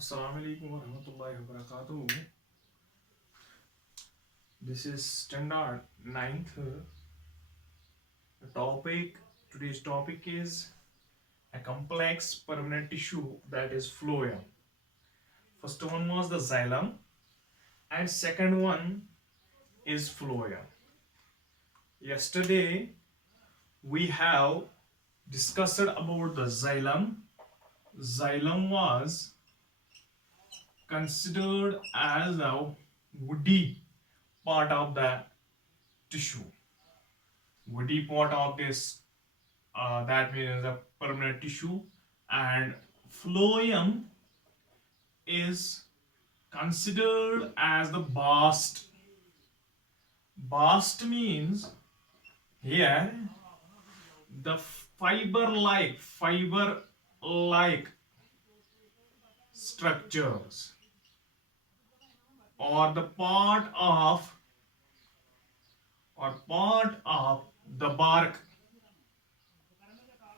Assalamualaikum warahmatullahi wabarakatuh. This is standard ninth topic. Today's topic is a complex permanent tissue that is phloem. First one was the xylem and second one is phloem. Yesterday we have discussed about the xylem. Xylem was considered as a woody part of the tissue. Woody part of this, that means the permanent tissue, and phloem is considered as the bast. Bast means here the fiber like structures or the part of the bark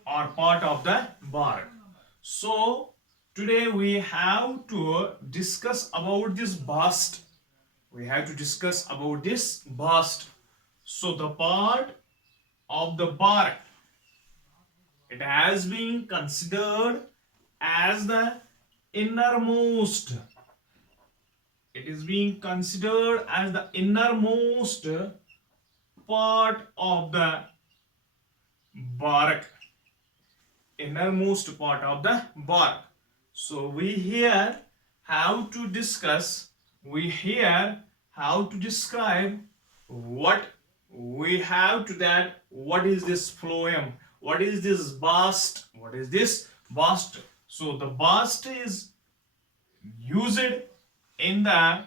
or part of the bark. So today we have to discuss about this bast. We have to discuss about this bast. So the part of the bark, it has been considered as the innermost. It is being considered as the innermost part of the bark. Innermost part of the bark. So we here have to discuss, we here have to describe what we have to that, what is this phloem, what is this bast, what is this bast. So the bast is used in the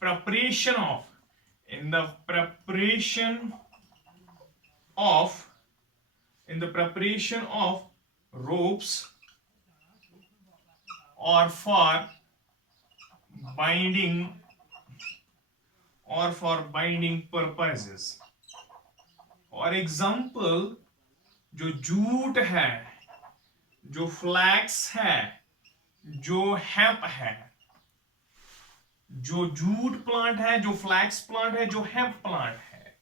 preparation of in the preparation of ropes or for binding purposes. और example जो jute है, जो flex है, जो hemp है, जो jute plant है, जो फ्लैक्स प्लांट है, जो हेम्प प्लांट है,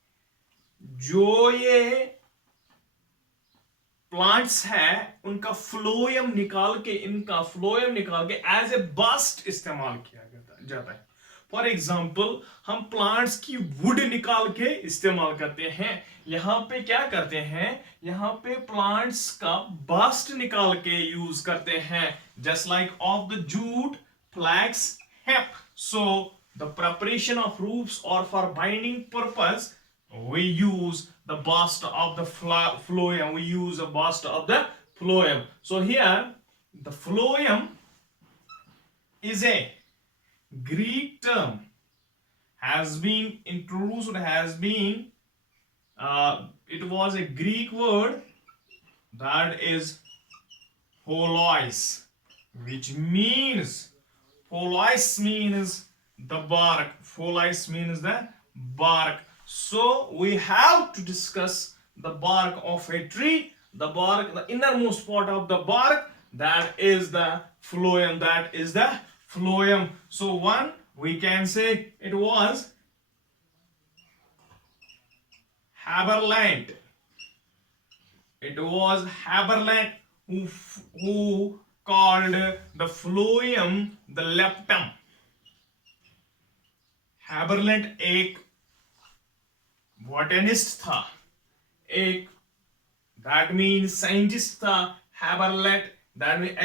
जो ये प्लांट्स है, उनका फ्लोएम निकाल के एज ए बास्ट इस्तेमाल किया जाता है. फॉर एग्जाम्पल हम प्लांट्स की वुड निकाल के इस्तेमाल करते हैं. यहां पे क्या करते हैं, यहां पे प्लांट्स का बास्ट निकाल के यूज करते हैं, just like of the jute, flax, hemp. So the preparation of ropes और for binding purpose we use the bast of the phloem. We use the bast of the phloem. So here the phloem is a Greek term, has been introduced, it was a Greek word that is phlois, which means the bark. Phlois means the bark. So we have to discuss the bark of a tree, the innermost part of the bark, that is the phloem. So one, we can say it was Haberland. It was Haberland who called the phloem the leptum. Haberland एक botanist था, एक that mean scientist था. Haberland, that mean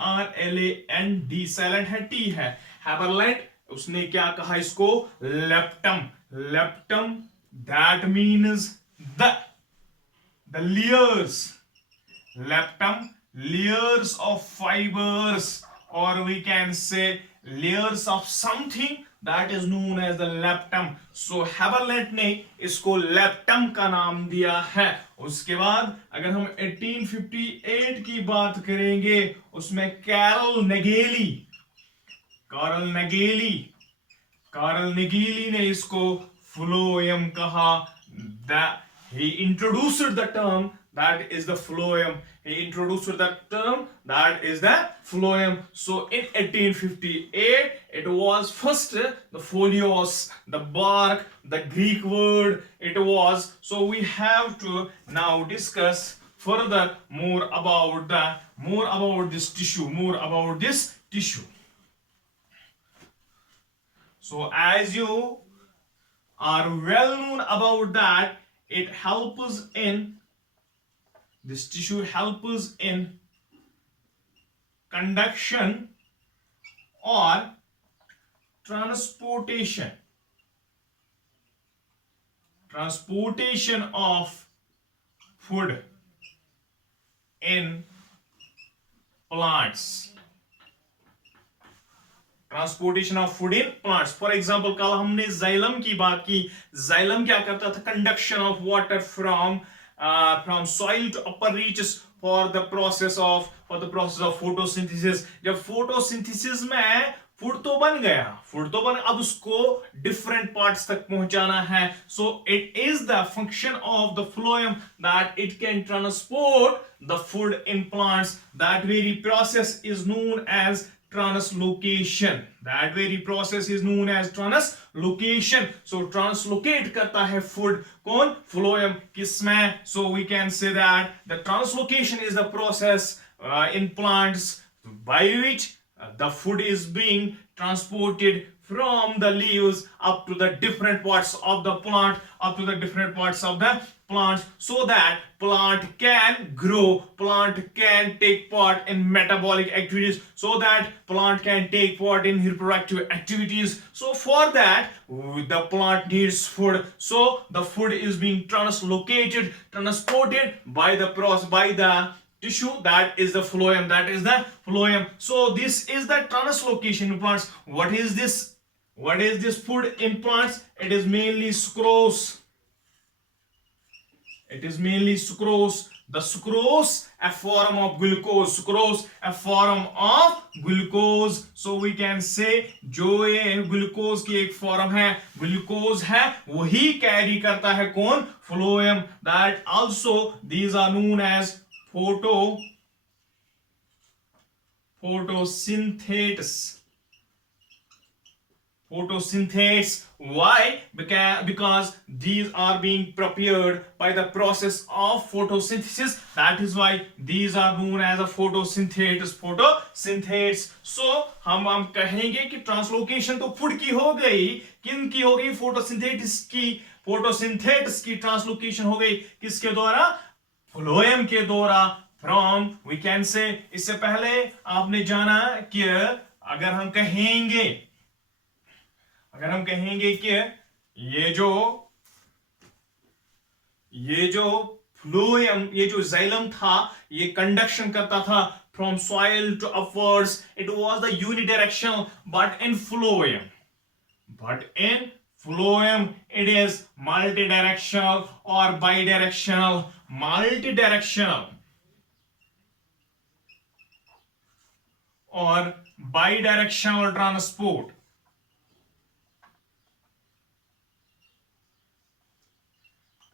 HABERLAND, silent है, T है. Haberland, उसने क्या कहा इसको, leptum, that means the layers. Leptum, layers of fibres, और we can say layers of something, that is known as the leptum. So Haberland ने इसको leptum का नाम दिया है. उसके बाद अगर हम 1858 की बात करेंगे, उसमें कार्ल नेगेली ने इसको phloem कहा. he introduced the term that is the phloem. He introduced the term that is the phloem. So in 1858, it was first the folios, the bark, the Greek word it was. So we have to now discuss further more about this tissue. So as you are well known about that, it helps in this tissue helps in conduction or transportation of food in plants. Transportation of food in plants. For example कल हमने xylem की बात की. Xylem क्या करता था? Conduction of water from soil to upper reaches for the process of photosynthesis. जब photosynthesis में फूड तो बन अब उसको डिफरेंट पार्ट्स तक पहुंचाना है. So it is the function of the phloem that it can transport the food in plants. That very process is known as translocation. That very process is known as translocation. So translocate करता है food कौन? Phloem. किसमें? So we can say that the translocation is the process in plants by which the food is being transported from the leaves up to the different parts of the plant, so that plant can grow, plant can take part in metabolic activities, so that plant can take part in reproductive activities. So for that the plant needs food. So the food is being transported by the tissue, that is the phloem. So this is the translocation in plants. What is this food in plants? It is mainly sucrose. The sucrose, a form of glucose. So we can say जो ये glucose की एक form है, glucose है, वही carry करता है कौन? Phloem. That also these are known as photosynthetes. Why? Because these are being prepared by the process of photosynthesis. That is why these are known as a photosynthetes. So हम कहेंगे कि translocation तो food की हो गई. किन की हो गई? फोटोसिंथेटिस की ट्रांसलोकेशन हो गई. किसके द्वारा? फ्लोएम के द्वारा. फ्रॉम वी कैन से, इससे पहले आपने जाना कि अगर हम कहेंगे कि ये जो फ्लोएम, ये जो जाइलम था, ये कंडक्शन करता था from soil to upwards. It was the unidirectional. But in phloem it is multidirectional or bidirectional. और bidirectional transport.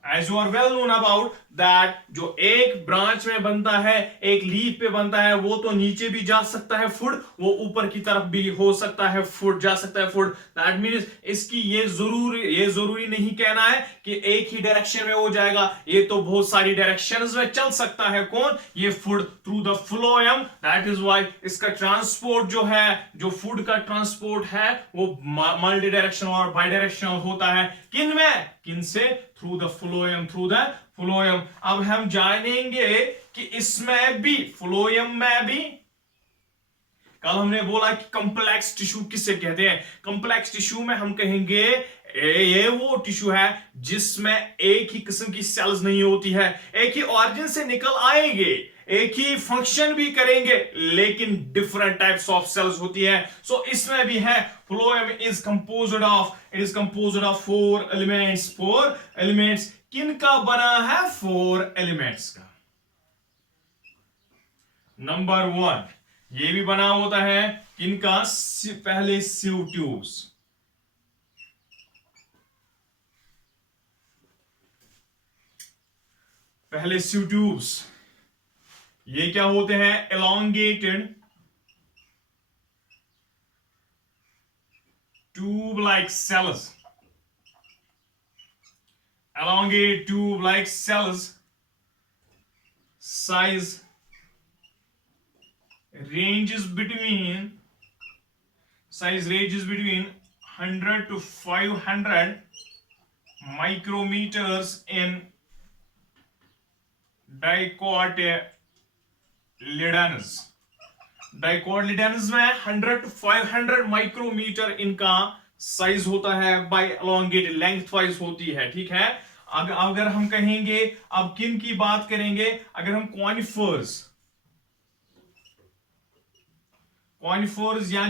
As you are well known about that, जो एक ब्रांच में बनता है, एक लीफ पे बनता है, वो तो नीचे भी जा सकता है फूड, वो ऊपर की तरफ भी हो सकता है फूड, जा सकता है फूड. दैट मीन्स इसकी ये जरूरी नहीं कहना है कि एक ही डायरेक्शन में हो जाएगा. ये तो बहुत सारी डायरेक्शंस में चल सकता है कौन? ये food through the phloem. That is why इसका ट्रांसपोर्ट जो है, जो फूड का ट्रांसपोर्ट है, वो मल्टी डायरेक्शनल और बाई डायरेक्शनल होता है. किन से? Through the phloem. अब हम जानेंगे कि इसमें भी, फ्लोएम में भी, कल हमने बोला कि कॉम्प्लेक्स टिश्यू किसे कहते हैं. कॉम्प्लेक्स टिश्यू में हम कहेंगे ये वो टिश्यू है जिसमें एक ही किस्म की सेल्स नहीं होती है, एक ही ऑरिजिन से निकल आएंगे, एक ही फंक्शन भी करेंगे, लेकिन डिफरेंट टाइप्स ऑफ सेल्स होती है. सो इसमें भी है. Phloem is composed of 4 elements. किनका बना है? 4 एलिमेंट्स का. नंबर 1, ये भी बना होता है किनका? पहले सिव ट्यूब्स. पहले सीव ट्यूब्स, ये क्या होते हैं? elongated tube like cells, elongated tube like cells, size ranges between 100 to 500 micrometers in dicotyledons. Dicotyledons में 100 to 500 माइक्रोमीटर इनका साइज होता है, बाय elongated लेंथ वाइज होती है, ठीक है। अगर हम कहेंगे, अब किन की बात करेंगे? अगर हम कॉनिफर्स या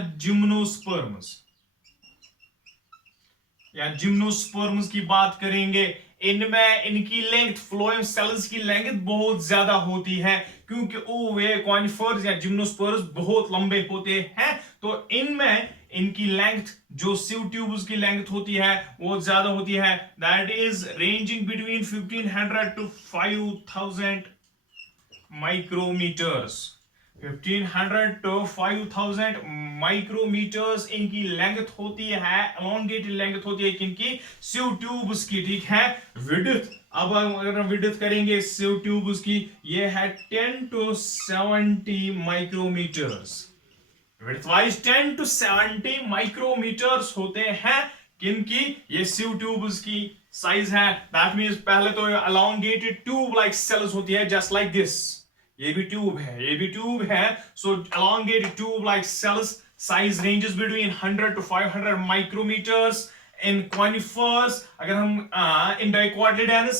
जिम्नोस्पर्म्स की बात करेंगे, इनमें इनकी लेंथ, फ्लोएम सेल्स की लेंथ बहुत ज्यादा होती है, क्योंकि वे कॉनिफर्स या जिम्नोस्पर्म्स बहुत लंबे होते हैं। तो इनमें इनकी लेंथ, जो सीव ट्यूब्स की लेंथ होती है, वो ज्यादा होती है। That is ranging between 1500 to 5000 micrometres. 1500 to 5000 micrometres इनकी लेंथ होती है, elongated लेंथ होती है किनकी? सीव ट्यूब्स की, ठीक है। विड्थ, अब अगर हम विड्थ करेंगे सीव ट्यूब्स की, ये है 10 to 70 micrometres. Width wise 10 to 70 micrometres होते हैं किनकी? ये सीव ट्यूब्स की साइज है। दैट मींस पहले तो elongated tube like cells होती है, जस्ट लाइक दिस। ये भी ट्यूब है, सो elongated tube like cells, size ranges between 100 to 500 micrometers in conifers। अगर हम in dicotyledons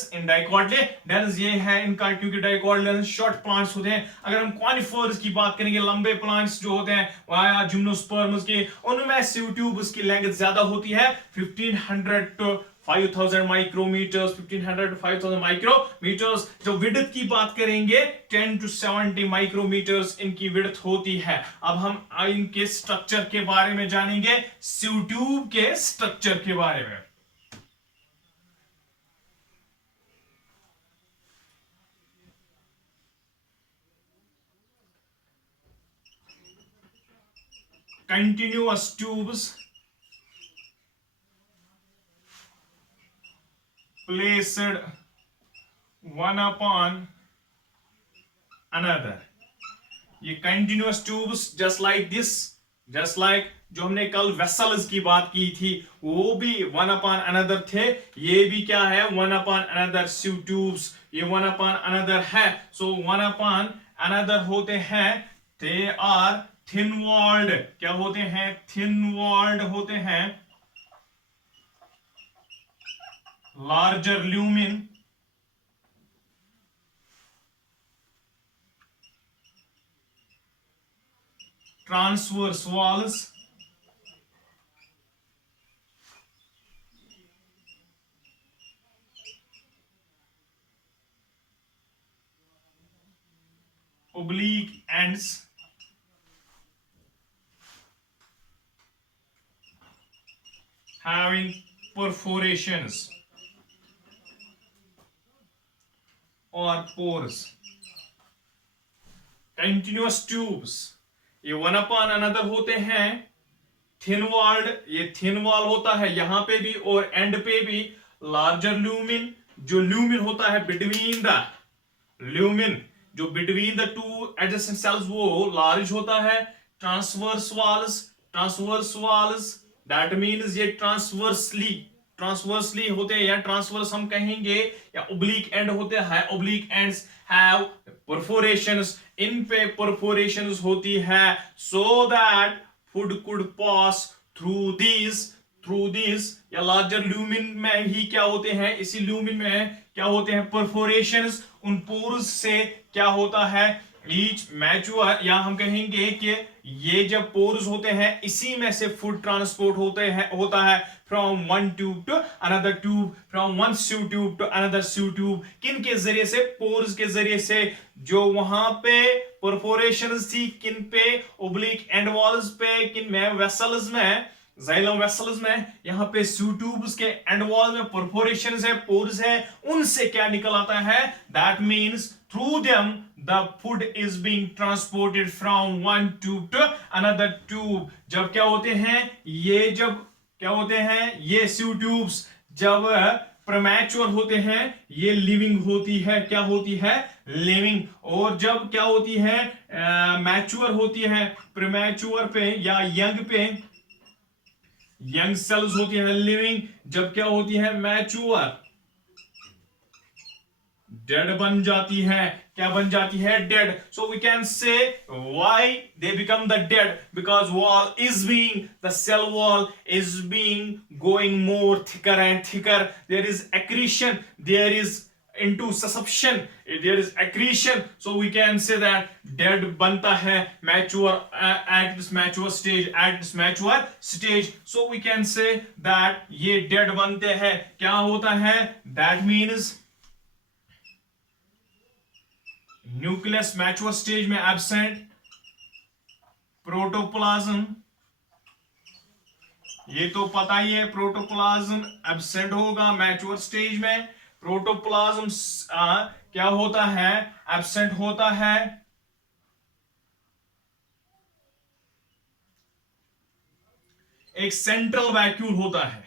ये है इनका, क्योंकि dicotyledons शॉर्ट प्लांट्स होते हैं। अगर हम conifers की बात करेंगे, लंबे प्लांट्स जो होते हैं, वहां जिम्नोस्पर्म्स के, उनमें सीव ट्यूब्स की लेंथ ज्यादा होती है, 1500 to 5000 माइक्रोमीटर्स, 1500 to 5000 माइक्रोमीटर्स। जो विड्थ की बात करेंगे, 10 to 70 माइक्रोमीटर्स इनकी विड्थ होती है। अब हम इनके स्ट्रक्चर के बारे में जानेंगे, सीव ट्यूब के स्ट्रक्चर के बारे में। Continuous tubes placed one upon another। ये continuous tubes just like this, just like जो हमने कल वेसल्स की बात की थी, वो भी वन अपॉन अनदर थे। ये भी क्या है? One upon another sieve tubes, ये वन अपॉन अनदर है। सो वन अपॉन अनदर होते हैं, दे आर थिन वॉल्ड। क्या होते हैं? थिन वॉल्ड होते हैं। larger lumen, transverse walls, oblique ends, having perforations और पोर्स। कंटिन्यूअस ट्यूब्स ये वन अपॉन अनदर होते हैं। थिन वॉल्ड, ये थिन वॉल होता है यहां पे भी और एंड पे भी। लार्जर ल्यूमिन, जो ल्यूमिन होता है बिटवीन द ल्यूमिन, जो between the two adjacent sales, वो लार्ज होता है। ट्रांसवर्स वाल्स दैट मींस ये ट्रांसवर्सली होते हैं, या ट्रांसवर्स हम कहेंगे, या ओब्लिक एंड होते हैं। ओब्लिक एंड्स हैव परफोरेशंस, इन पे परफोरेशंस होती है, so that food could pass through this या लार्जर ल्यूमिन में ही क्या होते हैं, इसी ल्यूमिन में क्या होते हैं? परफोरेशंस। उन पोर्स से क्या होता है? ईच मैच्योर, या हम कहेंगे कि ये जब पोर्स होते हैं, इसी में से फूड ट्रांसपोर्ट होता है from one tube to another tube, from one sieve tube to another sieve tube. किन के जरिए से? पोर्स के जरिए से। जो वहां पे परफोरेशंस थी, किन पे? ओब्लिक एंड वॉल्स पे। किन में? वेसल्स में। जाइलम वेसल्स में यहाँ पे स्यू ट्यूब्स के एंड वॉल में परफोरेशन है, पोर्स है, उनसे क्या निकल आता है, that means through them the food is being transported from one tube to another tube. जब क्या होते हैं ये, जब क्या होते हैं ये स्यू ट्यूब्स जब प्रीमैच्योर होते हैं, ये लिविंग होती है, क्या होती है, लिविंग। और जब क्या होती है मैच्योर होती है, प्रीमैच्योर पे या यंग पे, यंग सेल्स होती है लिविंग। जब क्या होती है मैच्योर, डेड बन जाती है, क्या बन जाती है, dead. So we can say why they become the dead, because wall is being, the cell wall is being going more thicker and thicker, there is accretion, there is into susception, there is accretion, so we can say that dead बनता है mature at this mature stage, at this mature stage, so we can say that ये dead बनते हैं। क्या होता है, that means nucleus mature stage में absent, protoplasm, ये तो पता ही है प्रोटोप्लाज्म एब्सेंट होगा मैच्योर स्टेज में। प्रोटोप्लाज्म क्या होता है, एब्सेंट होता है। एक सेंट्रल वैक्यूल होता है,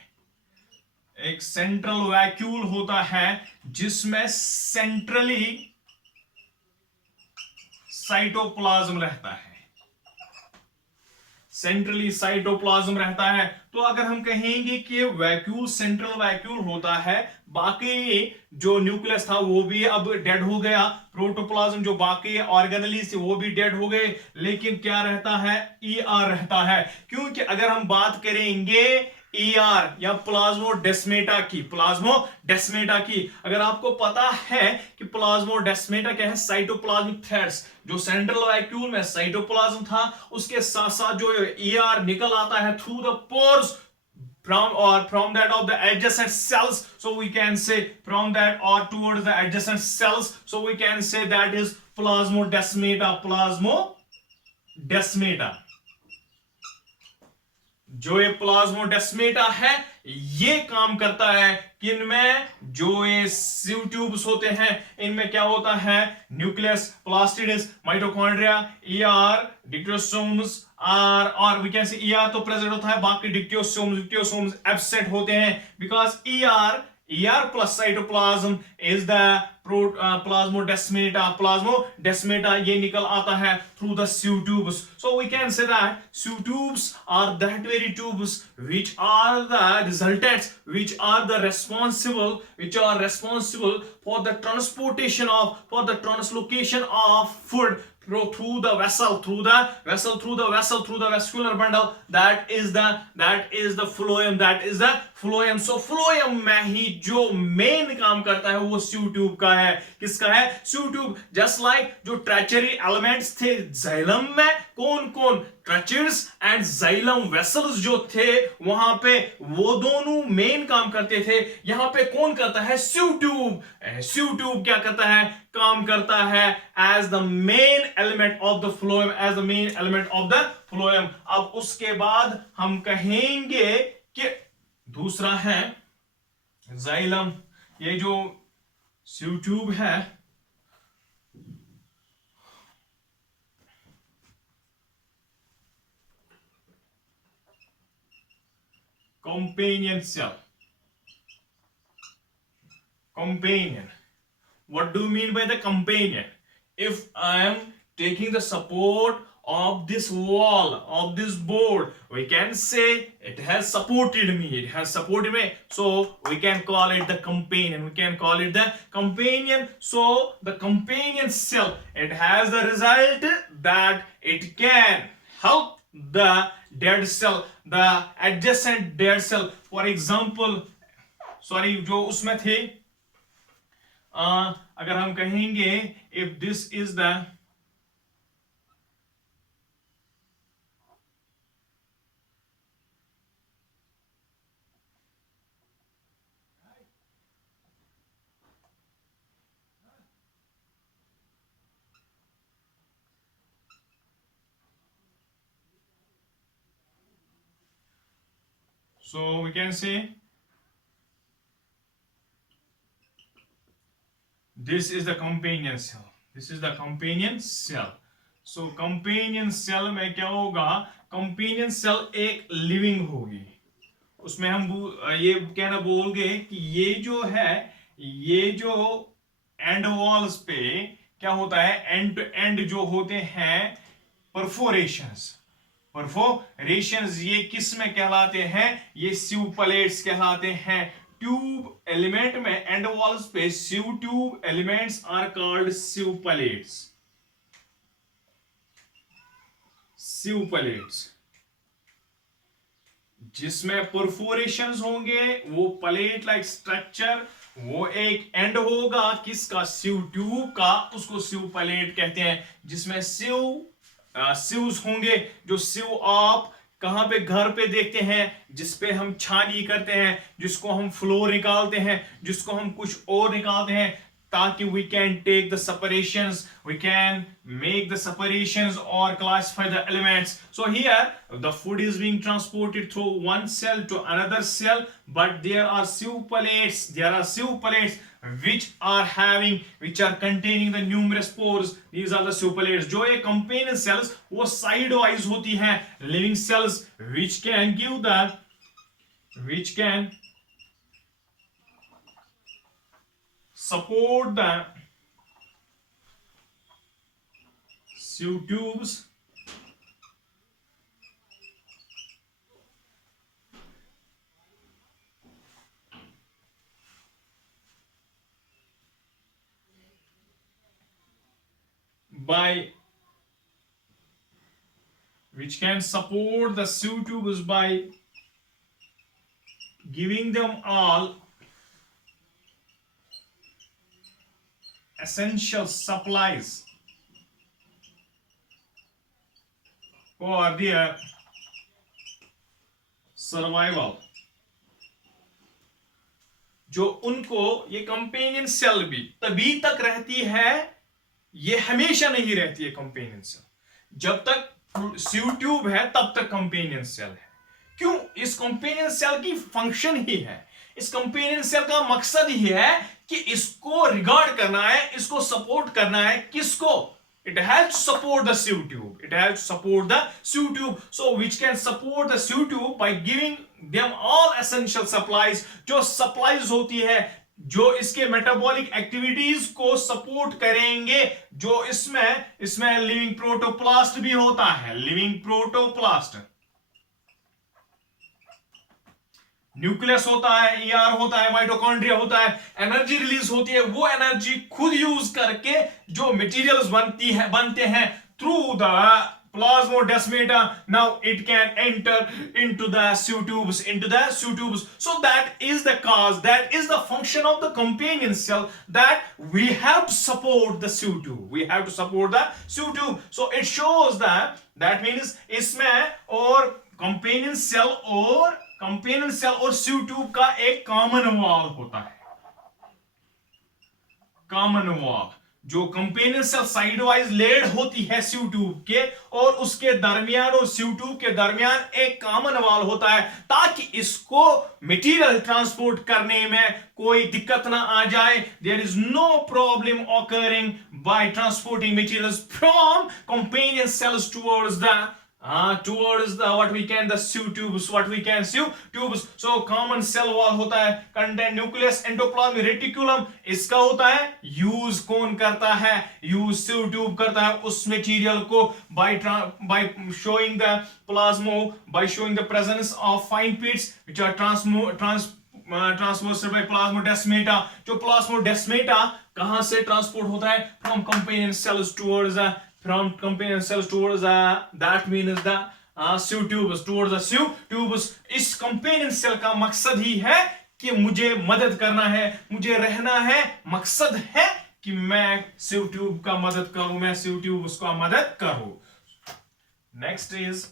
एक सेंट्रल वैक्यूल होता है जिसमें सेंट्रली साइटोप्लाज्म रहता है, सेंट्रली साइटोप्लाज्म रहता है। तो अगर हम कहेंगे कि वैक्यूल सेंट्रल वैक्यूल होता है, बाकी जो न्यूक्लियस था वो भी अब डेड हो गया, प्रोटोप्लाज्म जो बाकी ऑर्गेनेली से वो भी डेड हो गए, लेकिन क्या रहता है, ईआर रहता है। क्योंकि अगर हम बात करेंगे ईआर या प्लाज्मोडेस्मेटा की, प्लाज्मोडेस्मेटा की, अगर आपको पता है कि प्लाज्मोडेस्मेटा क्या है, साइटोप्लाज्मिक थ्रेड्स, जो सेंट्रल वैक्यूल में साइटोप्लाज्म था, उसके साथ साथ जो ईआर निकल आता है through the pores from that of the adjacent cells, so we can say from that or towards the adjacent cells, so we can say that is plasmodesmata, plasmodesmata। जो ये प्लाज्मोडेस्मेटा है ये काम करता है किनमें, जो ये स्यू ट्यूब्स होते हैं इनमें क्या होता है, nucleus, plastids, mitochondria, ER, dictyosomes are, और वी कैन से ईआर तो प्रेजेंट होता है, बाकी डिक्टियोसोम्स एब्सेंट होते हैं, because ER plus cytoplasm is the plasmodesmata ये निकल आता है through the sieve tubes, so we can say that sieve tubes are that very tubes which are the resultants, which are responsible for the transportation of, for the translocation of food through the vascular bundle, that is the phloem, so phloem में ही जो main काम करता है वो स्यू tube का है। किसका है, स्यू ट्यूब। जस्ट लाइक जो ट्रेचरी एलिमेंट्स थे जाइलम में, कौन कौन, ट्रेचर्स एंड जाइलम वेसल्स जो थे वहां पे वो दोनों मेन काम करते थे, यहां पे कौन करता है, स्यू ट्यूब। स्यू ट्यूब क्या करता है, काम करता है as the main element of the phloem, as the main element of the phloem. अब उसके बाद हम कहेंगे कि दूसरा है जाइलम। ये जो स्यू ट्यूब है, companion cell, companion, what do you mean by the companion? If I am taking the support of this wall, of this board, we can say it has supported me, so we can call it the companion, so the companion cell, it has the result that it can help the dead cell, the adjacent dead cell, for example, sorry जो उसमें थे, अगर हम कहेंगे if this is the So we can say this is the companion cell. This is the companion cell. So companion cell में क्या होगा? companion cell एक living होगी. उसमें हम ये कहना बोल गए कि ये जो है, ये जो एंड वॉल्स पे क्या होता है, एंड टू एंड जो होते हैं परफोरेशंस. परफोरेशंस ये किस में कहलाते हैं? ये सीव प्लेट्स कहलाते हैं. ट्यूब एलिमेंट में एंड वॉल्स पे sieve tube elements are called sieve plates. Sieve plates जिसमें परफोरेशंस होंगे, वो प्लेट लाइक स्ट्रक्चर, वो एक एंड होगा किसका? सीव ट्यूब का. उसको सीव प्लेट कहते हैं. जिसमें सीव्स होंगे, जो सीव आप कहां पे? घर पे देखते हैं, जिसपे हम छानी करते हैं, जिसको हम फ्लोर निकालते हैं, जिसको हम कुछ और निकालते हैं, ताकि we can take the separations, we can make the separations or classify the elements. So here the food is being transported through one cell to another cell, but there are sieve plates which are containing the numerous pores. These are the sieve plates. जो ये companion cells वो side wise होती हैं, living cells which can support the sieve tubes by giving them all essential supplies for their survival. जो उनको ये companion cell भी तभी तक रहती है, ये हमेशा नहीं रहती है कंपेनियन सेल. जब तक सीव ट्यूब है तब तक कंपेनियन सेल है. क्यों? इस कंपेनियन सेल की फंक्शन ही है, इस कंपेनियन सेल का मकसद ही है कि इसको रिगार्ड करना है, इसको सपोर्ट करना है. किसको? It has to support the sieve tube. It has to support the sieve tube. So which can support the sieve tube by giving them all essential supplies. जो supplies होती है, जो इसके मेटाबॉलिक एक्टिविटीज को support करेंगे. जो इसमें living protoplast भी होता है. लिविंग प्रोटोप्लास्ट, न्यूक्लियस होता है, ईआर होता है, माइटोकॉन्ड्रिया होता है. एनर्जी रिलीज होती है, वो एनर्जी खुद यूज करके जो मटेरियल्स बनते हैं through the plasmodesmata. Now it can enter into the sieve tubes. So that is the cause, that is the function of the companion cell, that we have to support the sieve tube. So it shows that means इसमें और companion cell और sieve tube का एक common wall होता है. Common wall जो companion cell side wise laid होती है sieve tube के, और उसके दरमियान और sieve tube के दरमियान एक कॉमन वॉल होता है, ताकि इसको मटेरियल ट्रांसपोर्ट करने में कोई दिक्कत ना आ जाए. There is no problem occurring by transporting materials from companion cells towards the sieve tubes. So common cell wall होता है, contain nucleus, endoplasmic reticulum. इसका होता है यूज कौन करता है? यूज sieve tube करता है उस मटेरियल को by showing the presence of fine pits which are transversed by plasmodesmata. जो plasmodesmata कहां से ट्रांसपोर्ट होता है? From companion cells towards that means the sieve tubes. इस कंपेनियन सेल का मकसद ही है कि मुझे मदद करना है, मुझे रहना है. मकसद है कि मैं sieve tube का मदद करूं, मैं sieve tube उसका मदद करूं. Next is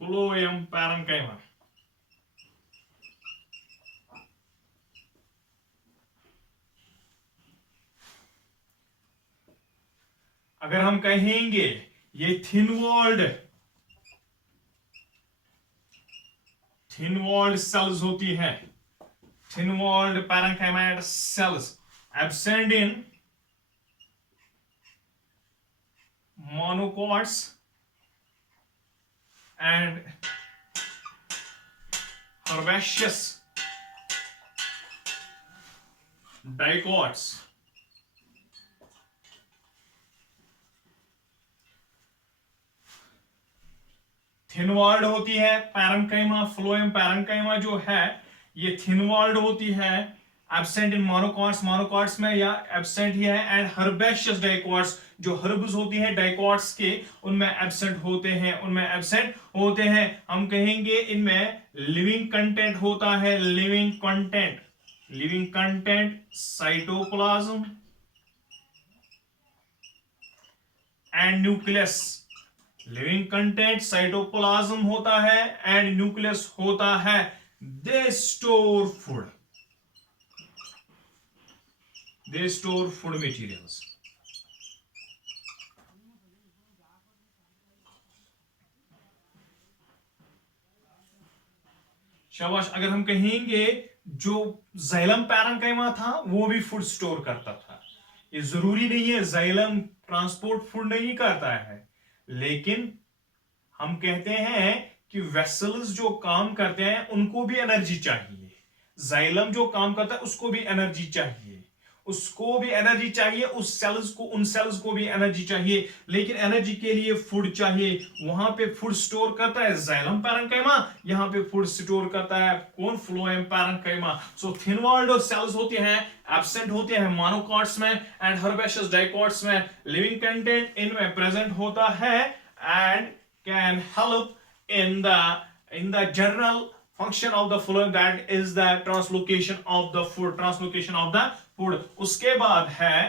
phloem parenchyma. अगर हम कहेंगे ये thin walled thin walled cells होती है, thin walled parenchyma cells absent in monocots and herbaceous dicots. Thin walled होती है पैरेंकाइमा, फ्लोएम पैरेंकाइमा जो है ये थिन वॉल्ड होती है, एब्सेंट इन मोनोकॉट्स, मोनोकॉट्स में या एब्सेंट ही है, एंड हर्बेशियस डाइकॉट्स जो हर्ब्स होती है डाइकॉट्स के उनमें एब्सेंट होते हैं, उनमें एब्सेंट होते हैं। हम कहेंगे इनमें लिविंग कंटेंट होता है, living content, living content cytoplasm and nucleus, living content cytoplasm होता है एंड न्यूक्लियस होता है। They store food, they store food materials. शाबाश। अगर हम कहेंगे जो जाइलम पैरेंकाइमा था वो भी फूड स्टोर करता था। ये जरूरी नहीं है जाइलम ट्रांसपोर्ट फूड नहीं करता है, लेकिन हम कहते हैं कि वेसल्स जो काम करते हैं उनको भी एनर्जी चाहिए। जाइलम जो काम करता है उसको भी एनर्जी चाहिए, उसको भी एनर्जी चाहिए, उस सेल्स को, उन सेल्स को भी एनर्जी चाहिए, लेकिन एनर्जी के लिए फूड चाहिए। वहां पे फूड स्टोर करता है जाइलम पैरेंकाइमा, यहां पे फूड स्टोर करता है कौन, phloem parenchyma. So thin walled cells होते हैं, एब्सेंट होते हैं मोनोकॉट्स में एंड हर्बेशियस डाइकॉट्स में। लिविंग कंटेंट इनमें प्रेजेंट होता है and can help in the general function of the phloem, that is the translocation of the food, translocation of the food। उसके बाद है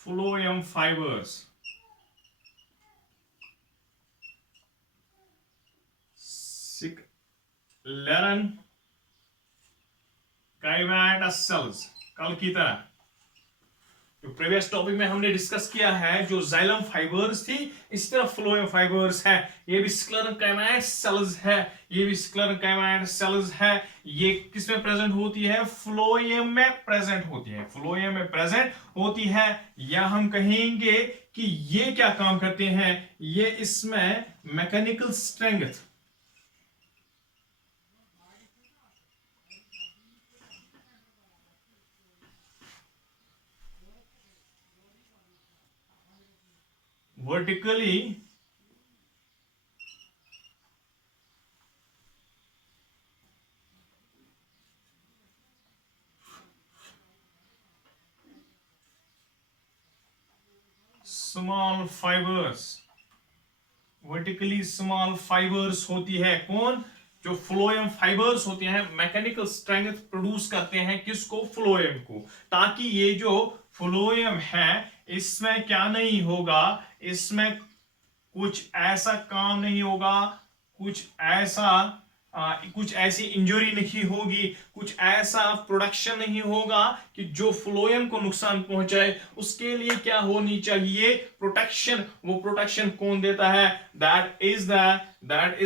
phloem fibers, scleran chimatous cells। कल की तरह जो प्रीवियस टॉपिक में हमने डिस्कस किया है, जो जाइलम फाइबर्स थी इस तरह फ्लोएम फाइबर्स है, ये भी स्क्लेरन काइमेटस सेल्स है, ये भी स्क्लेरन काइमेटस सेल्स है। ये किस में प्रेजेंट होती है, फ्लोएम में प्रेजेंट होती है, फ्लोएम में प्रेजेंट होती है। या हम कहेंगे कि ये क्या काम करते हैं, ये इसमें mechanical strength, vertically small fibres, vertically small fibres होती है कौन, जो फ्लोएम फाइबर्स होते हैं, मैकेनिकल स्ट्रेंथ प्रोड्यूस करते हैं किसको, फ्लोएम को, ताकि ये जो फ्लोएम है इसमें क्या नहीं होगा, इसमें कुछ ऐसा काम नहीं होगा, कुछ ऐसी इंजरी नहीं होगी, कुछ ऐसा प्रोडक्शन नहीं होगा कि जो फ्लोएम को नुकसान पहुंचाए। उसके लिए क्या होनी चाहिए, प्रोटेक्शन। वो प्रोटेक्शन कौन देता है, that is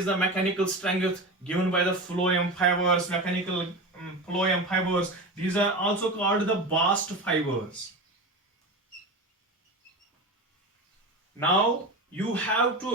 the mechanical strength given by the phloem fibres, mechanical phloem fibres. These are also called the bast fibres. Now you have to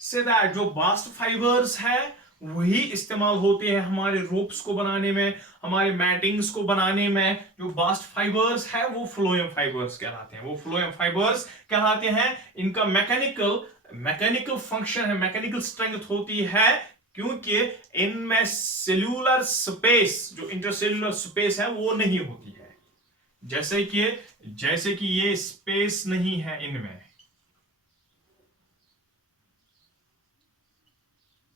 say that जो बास्ट फाइबर्स है वही इस्तेमाल होते हैं हमारे रोप्स को बनाने में, हमारे मैटिंग्स को बनाने में। जो बास्ट फाइबर्स है वो फ्लोएम फाइबर्स कहलाते हैं, वो फ्लोएम फाइबर्स कहलाते हैं। इनका मैकेनिकल फंक्शन है, मैकेनिकल स्ट्रेंथ होती है, क्योंकि इनमें सेल्यूलर स्पेस, जो इंटरसेल्यूलर स्पेस है वो नहीं होती है। जैसे कि ये स्पेस नहीं है,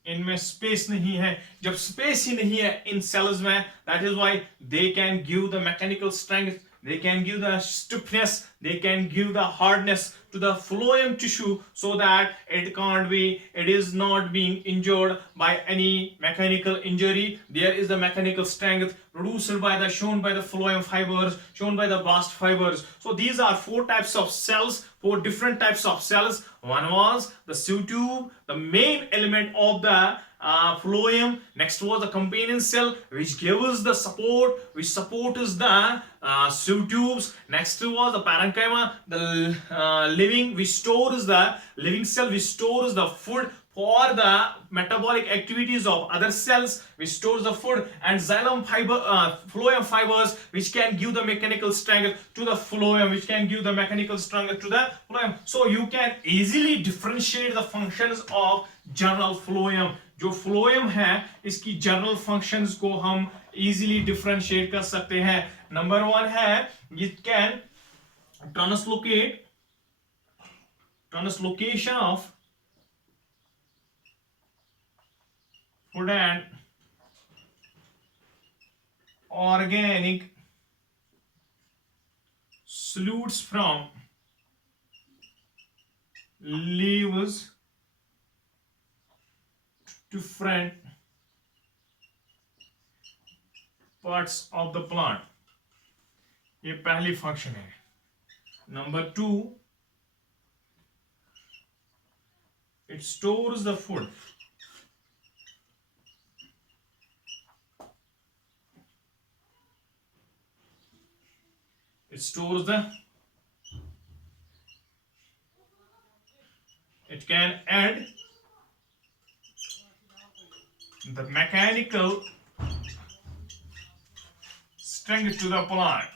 इनमें स्पेस नहीं है। जब स्पेस ही नहीं है इन सेल्स में, that is why they can give the mechanical strength they can give the stiffness, they can give the hardness to the phloem tissue so that it is not being injured by any mechanical injury. There is the mechanical strength produced by the shown by the phloem fibers, shown by the bast fibers. So these are four types of cells, four different types of cells. One was the sieve tube, the main element of the phloem. Next was the companion cell, which gives the support, which supports the sieve tubes. Next was the parenchyma, the living, which stores the living cell, which stores the food for the metabolic activities of other cells, which stores the food, and xylem fiber, phloem fibers, which can give the mechanical strength to the phloem, which can give the mechanical strength to the phloem. So you can easily differentiate the functions of general phloem. जो phloem है इसकी general functions को हम easily differentiate कर सकते हैं. Number one है, it can translocation of food and organic solutes from leaves to different parts of the plant. ये पहली फंक्शन है. Number two, it stores the food. It stores the, it can add the mechanical strength to the plant.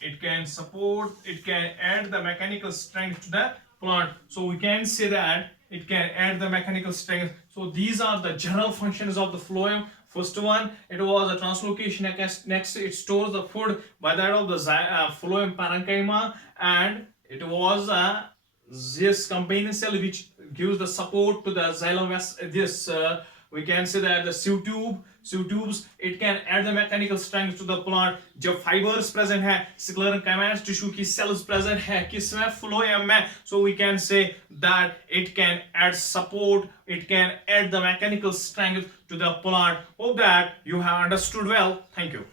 It can support, it can add the mechanical strength to the plant. So we can say that it can add the mechanical strength. So these are the general functions of the phloem. First one, it was a translocation. Next, it stores the food by that of the phloem parenchyma, and it was this companion cell which gives the support to the xylem. This we can say that the sieve tubes, it can add the mechanical strength to the plant. जब fibers present है, sclerenchymatous tissue की cells present है किसमें, phloem में. So we can say that it can add support, it can add the mechanical strength to the plant. Hope that you have understood well. Thank you.